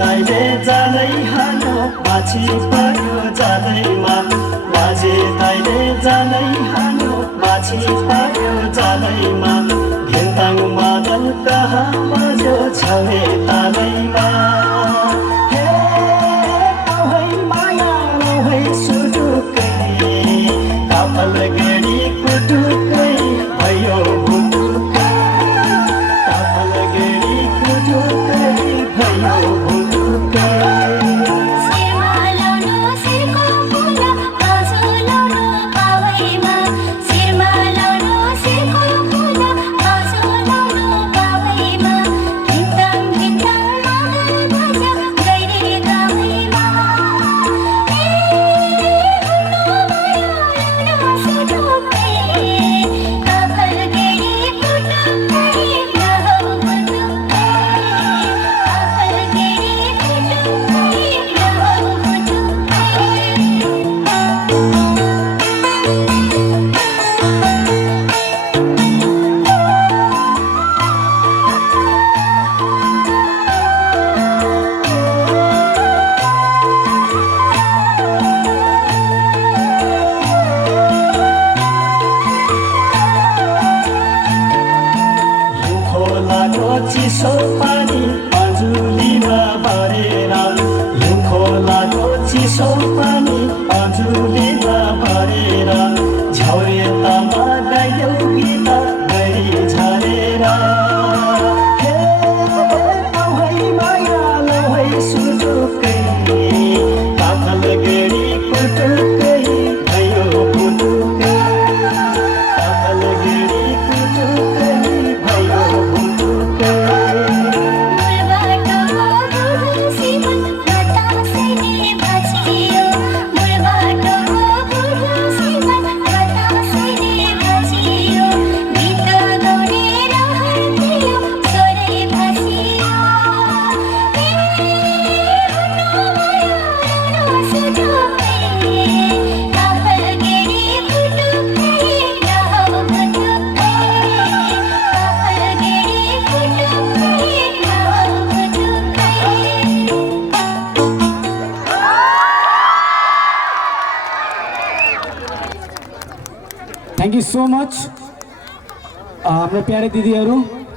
दाइले जाँदै हालो माछी पर्यो जाँदैमा माझे दाइले जाँदै हालो माछी पर्यो जाँदैमा घिन्ताङ मादल कहाँ बज्यो छाउने तालैमा हे नभै माया नभै सुटुकै काफल गडी कुटुकै भयो बुटुकै काफल गडी कुटुकै भयो चिसो पानी अजुलीमा भरेर हिउँ खोलाको चिसो पानी अजुलीमा भरेर झौरे तामा गाइदेऊ गीत गरी झरेर हे नभै माया नभै सुटुकै काफल गरी कुटुकै भयो बुटुकै काफल गरी कुटुकै भयो थैंक यू सो मच हाम्रो प्यारे दिदीहरू।